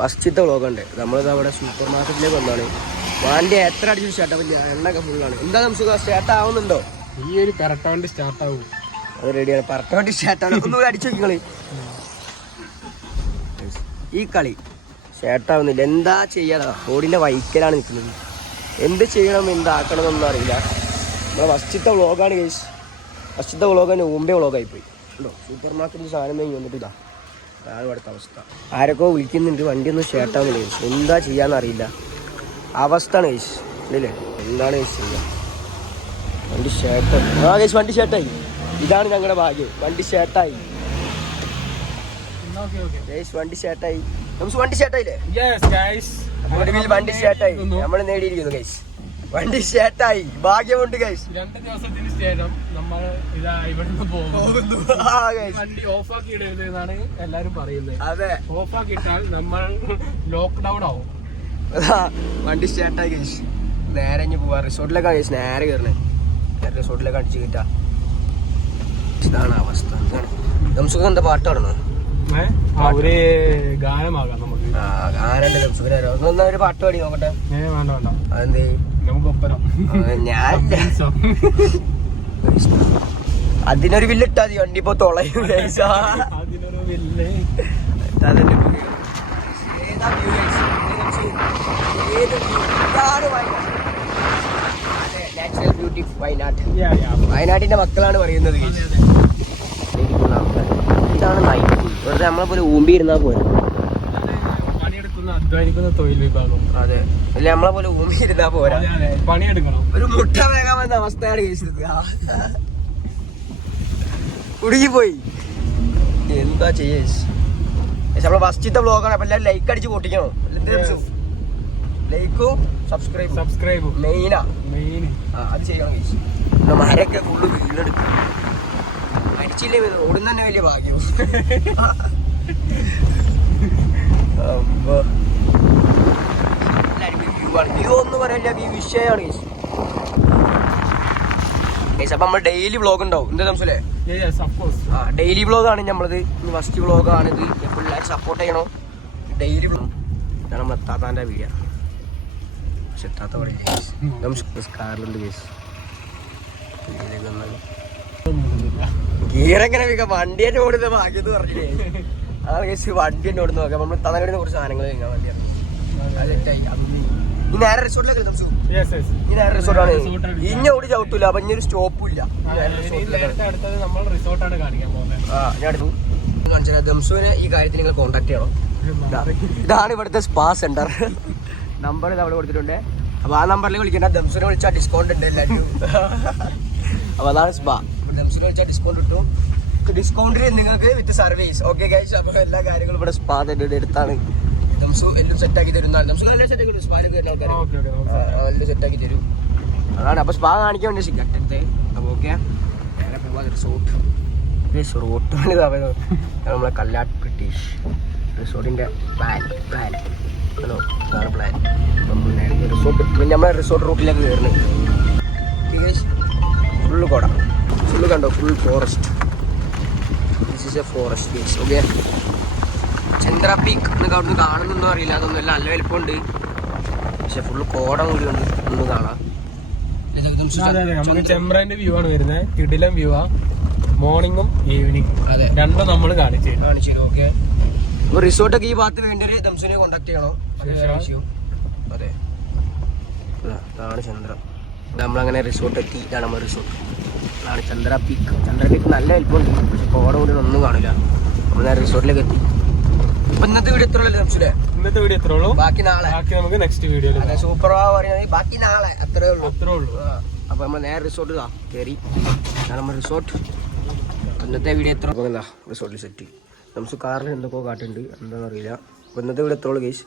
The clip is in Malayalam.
ഫസ്റ്റത്തെ വ്ളോഗുണ്ട്. നമ്മളിത് അവിടെ സൂപ്പർ മാർക്കറ്റിലേക്ക് വന്നാണ്. വണ്ടി എത്ര അടിച്ചു സ്റ്റാർട്ടാവില്ല, എണ്ണൊക്കെ ഫുള്ളാണ്. എന്താ നമുക്ക് സ്റ്റാർട്ട് ആവുന്നുണ്ടോ? ഈ ഒരു കറക്റ്റ് വണ്ടി സ്റ്റാർട്ട് ആവും. അത് റെഡിയാണ്. പറക്ക വണ്ടി സ്റ്റാർട്ടാവും. ഒന്നുകൂടി അടിച്ചു നോക്കിങ്ങള്. ഈ കളി സ്റ്റാർട്ടാവുന്നില്ല. എന്താ ചെയ്യാനാ? റോഡിൻ്റെ വൈക്കലാണ് നിൽക്കുന്നത്. എന്ത് ചെയ്യണം എന്താക്കണമെന്നൊന്നും അറിയില്ല. നമ്മളെ ഫസ്റ്റത്തെ വ്ളോഗാണ് കേസ്. ഫസ്റ്റത്തെ വ്ളോഗാണ് മുമ്പേ വ്ളോഗായിപ്പോയി ഉണ്ടോ. സൂപ്പർ മാർക്കറ്റിൽ സാധനം വാങ്ങി വന്നിട്ട് ഇതാണ് ഇവിടുത്തെ അവസ്ഥ. ആരൊക്കെ വിളിക്കുന്നുണ്ട്, വണ്ടിയൊന്നും സ്റ്റാർട്ടാവുന്നില്ല കേസ്. എന്താ ചെയ്യാന്നറിയില്ല. അവസ്ഥയാണ് കേസ്. ഇല്ലേ എന്താണ് കേസ് ചെയ്യുക? വണ്ടി സ്റ്റാർട്ടായി. കേസ് വണ്ടി സ്റ്റാർട്ടായി. ഇതാണ് ഞങ്ങളുടെ ഭാഗ്യം. വണ്ടി സ്റ്റാർട്ടായി കേസ്. വണ്ടി സ്റ്റാർട്ടായി. നമുക്ക് വണ്ടി സ്റ്റാർട്ടായില്ലേ? വണ്ടി സ്റ്റാർട്ടായി. നമ്മൾ നേടിയിരിക്കുന്നു ഗൈസ്. വണ്ടി സ്റ്റാർട്ടായി. ഭാഗ്യമുണ്ട് ഗൈസ്. 2 ദിവസത്തിന് ശേഷം നമ്മൾ ഇതാ ഇവിടുന്ന് പോകുന്നു. വണ്ടി ഓഫാക്കി ഇടരുതെന്നാണ് എല്ലാരും പറയുന്നത്. അതെ, ഓഫാക്കി ഇട്ടാൽ നമ്മൾ ലോക്ക്ഡൌൺ ആവും. വണ്ടി സ്റ്റാർട്ടായി ഗൈസ്. നേരെ ഇനി പോവാ റിസോർട്ടിലേക്കാണ് ഗൈസ്. നേരെ കയറണേ. നേരെ റിസോർട്ടിലേക്ക് അടിച്ചു കിട്ടാ. ഇതാണ് അവസ്ഥ. നമുക്ക് എന്താ പാട്ട് പാടണോ? ഒരു ഗാനമാകാം നമുക്ക്. ഗാനുണ്ട്. ഒരു പാട്ട് പാടി നോക്കട്ടെ. വേണ്ട വേണ്ട. അതെന്തേ? നമുക്ക് ഒപ്പരം. ഞാൻ അതിനൊരു വില്ലിട്ടാ മതി. വണ്ടി ഇപ്പൊ തുളയും. അതിനൊരു വില്ല്. Natural beauty Wayanad. വയനാട്ടിന്റെ മക്കളാണ് പറയുന്നത്. ഇതാണ് നൈറ്റ്. വെറുതെ നമ്മളെ പോലെ ഊമ്പി ഇരുന്നാ പോരാ. പണിയെടുക്കുന്ന അധ്വാനിക്കുന്ന തൊഴിൽ വിഭാഗം. അതെ, അല്ല നമ്മളെ പോലെ ഊമ്പി ഇരുന്നാ പോരാ. പണിയെടുക്കണം. ഒരു മുട്ട വേഗം വന്ന അവസ്ഥയാണ് കേസത്. കുടുങ്ങിപ്പോയി. എന്താ ചെയ്യേ? നമ്മളെ ഫസ്റ്റത്തെ വ്ളോഗാണ്. അപ്പൊ എല്ലാവരും ലൈക്ക് അടിച്ച് പൊട്ടിക്കണോ? ലൈക്കും സബ്സ്ക്രൈബും മെയിനാ. അത് ചെയ്യണം കേസ്. മരൊക്കെ ഫുള്ള് വീടെടുക്കും. മരിച്ചില്ലേ ഓടുന്ന തന്നെ വലിയ ഭാഗ്യം. വ്യൂ ഒന്നും പറയാനില്ല. വ്യൂ വിഷയമാണ് കേസ്. അപ്പൊ നമ്മൾ ഡെയിലി വ്ളോഗ് ഉണ്ടാവും. എന്താ സംശയല്ലേ? ഡെയിലി വ്ളോഗാണ് നമ്മളത്. ഫസ്റ്റ് വ്ളോഗാണിത്. എല്ലാവരും സപ്പോർട്ട് ചെയ്യണോ? Daily vlog. ഇതാണ് നമ്മൾ എത്താത്താൻ്റെ വീഡിയോ. പക്ഷെ എത്താത്ത പറയില്ലേ കാറിലുണ്ട് കേസ്. ഗീറെങ്ങനെ വെക്കാം? വണ്ടി തന്നെ ഓടുന്ന ഭാഗ്യത്ത് പറഞ്ഞില്ലേ? ആ കേസ് വണ്ടി തന്നെ ഓടുന്ന നോക്കാം. നമ്മൾ തന്നോട് കുറച്ച് സാധനങ്ങൾ കഴിഞ്ഞാൽ വണ്ടിയാണ്. ഈ നേരെ റിസോർട്ടിലേക്ക് ഈ നേരെ റിസോർട്ടാണ്. ഇഞ്ഞ ഓടി ചവിട്ടൂല. അപ്പൊ ഇഞ്ഞൊരു സ്റ്റോപ്പും ഇല്ല. ദംസുവിനെ ഈ കാര്യത്തിൽ നിങ്ങൾ കോൺടാക്ട് ചെയ്യണം. ഇതാണ് ഇവിടുത്തെ സ്പാ സെന്റർ. നമ്പർ ഇത് അവിടെ കൊടുത്തിട്ടുണ്ട്. അപ്പൊ ആ നമ്പറിൽ വിളിക്കണ്ട. ദംസുവിനെ വിളിച്ചാൽ ഡിസ്കൗണ്ട് ഉണ്ട് എല്ലാവരും. അപ്പൊ അതാണ് സ്പാ. ദംസുവിനെ വിളിച്ചാൽ ഡിസ്കൗണ്ട് കിട്ടും. ഡിസ്കൗണ്ടിൽ നിങ്ങൾക്ക് വിത്ത് സർവീസ്. Okay guys. അപ്പൊ എല്ലാ കാര്യങ്ങളും ഇവിടെ സ്പാ തന്നെ എടുത്താണ്. ദംസു എല്ലാം സെറ്റാക്കി തരുന്നതാണ്. ദംസു നല്ല സെറ്റാക്കി തരും. സ്പാർക്ക് വരുന്ന ആൾക്കാർ എല്ലാം സെറ്റാക്കി തരും. അതാണ്. അപ്പൊ സ്പാ കാണിക്കാൻ വേണ്ടി സിഗരറ്റ്. അപ്പൊ ഓക്കെ നേരെ പോവാ റിസോർട്ട്. നമ്മളെ കല്ലാട്ട് ബ്രിട്ടീഷ് റിസോർട്ടിന്റെ പ്ലാൻ. ഹലോ, ഇതാണ് പ്ലാൻ. റിസോർട്ട് നമ്മളെ റിസോർട്ട് റൂട്ടിലേക്ക് കയറുന്നത്. ഫുള്ള് കോട. ഫുള്ള് കണ്ടോ? Full forest. This is A forest beach. Okay. Chandra peak എന്നൊക്കെ അവിടുന്ന് കാണുന്നുണ്ടോ അറിയില്ല. അതൊന്നും നല്ല വലിപ്പമുണ്ട്. പക്ഷെ ഫുള്ള് കോട കൂടി ഉണ്ട്. ഒന്ന് കാണാം. നമുക്ക് ചെമ്പ്രന്റെ വ്യൂ ആണ് വരുന്നത്. കിടിലം വ്യൂ ആ. മോർണിംഗും ഈവനിങ്ങും. അതെ, രണ്ടും നമ്മൾ കാണിച്ചു. ഓക്കെ. അപ്പൊ റിസോർട്ടൊക്കെ ഈ ഭാഗത്ത് വേണ്ടി ദംസുനെ കോണ്ടാക്ട് ചെയ്യണോ? അതെ, ഇതാണ് ചന്ദ്ര. നമ്മളങ്ങനെ റിസോർട്ട് എത്തി. ഇതാണ് നമ്മുടെ റിസോർട്ട്. അതാണ് ചന്ദ്ര പീക്ക്. ചന്ദ്ര പീക്ക് നല്ല വലിപ്പമുണ്ട്. പക്ഷെ കോട കൂടി ഒന്നും കാണില്ല. നമ്മൾ റിസോർട്ടിലേക്ക് എത്തി. അപ്പൊ ഇന്നത്തെ വീഡിയോ എത്ര ഉള്ളൂ ദംസുലെ? ഇന്നത്തെ വീഡിയോ എത്ര ഉള്ളൂ. ബാക്കി നാളെ. നമുക്ക് നെക്സ്റ്റ് വീഡിയോ. സൂപ്പർ പറയുന്നത് ബാക്കി നാളെ. അത്രേ ഉള്ളൂ. അപ്പൊ നമ്മൾ നേരെ റിസോർട്ട് കയറി. നമ്മുടെ റിസോർട്ട്. ഇന്നത്തെ വീഡിയോ എത്ര റിസോർട്ടിൽ സെറ്റ്. നമുക്ക് കാറിൽ എന്തൊക്കെ കാട്ടുണ്ട് എന്താണെന്ന് അറിയില്ല. അപ്പൊ ഇന്നത്തെ വീഡിയോ എത്ര ഉള്ളൂ ഗൈസ്.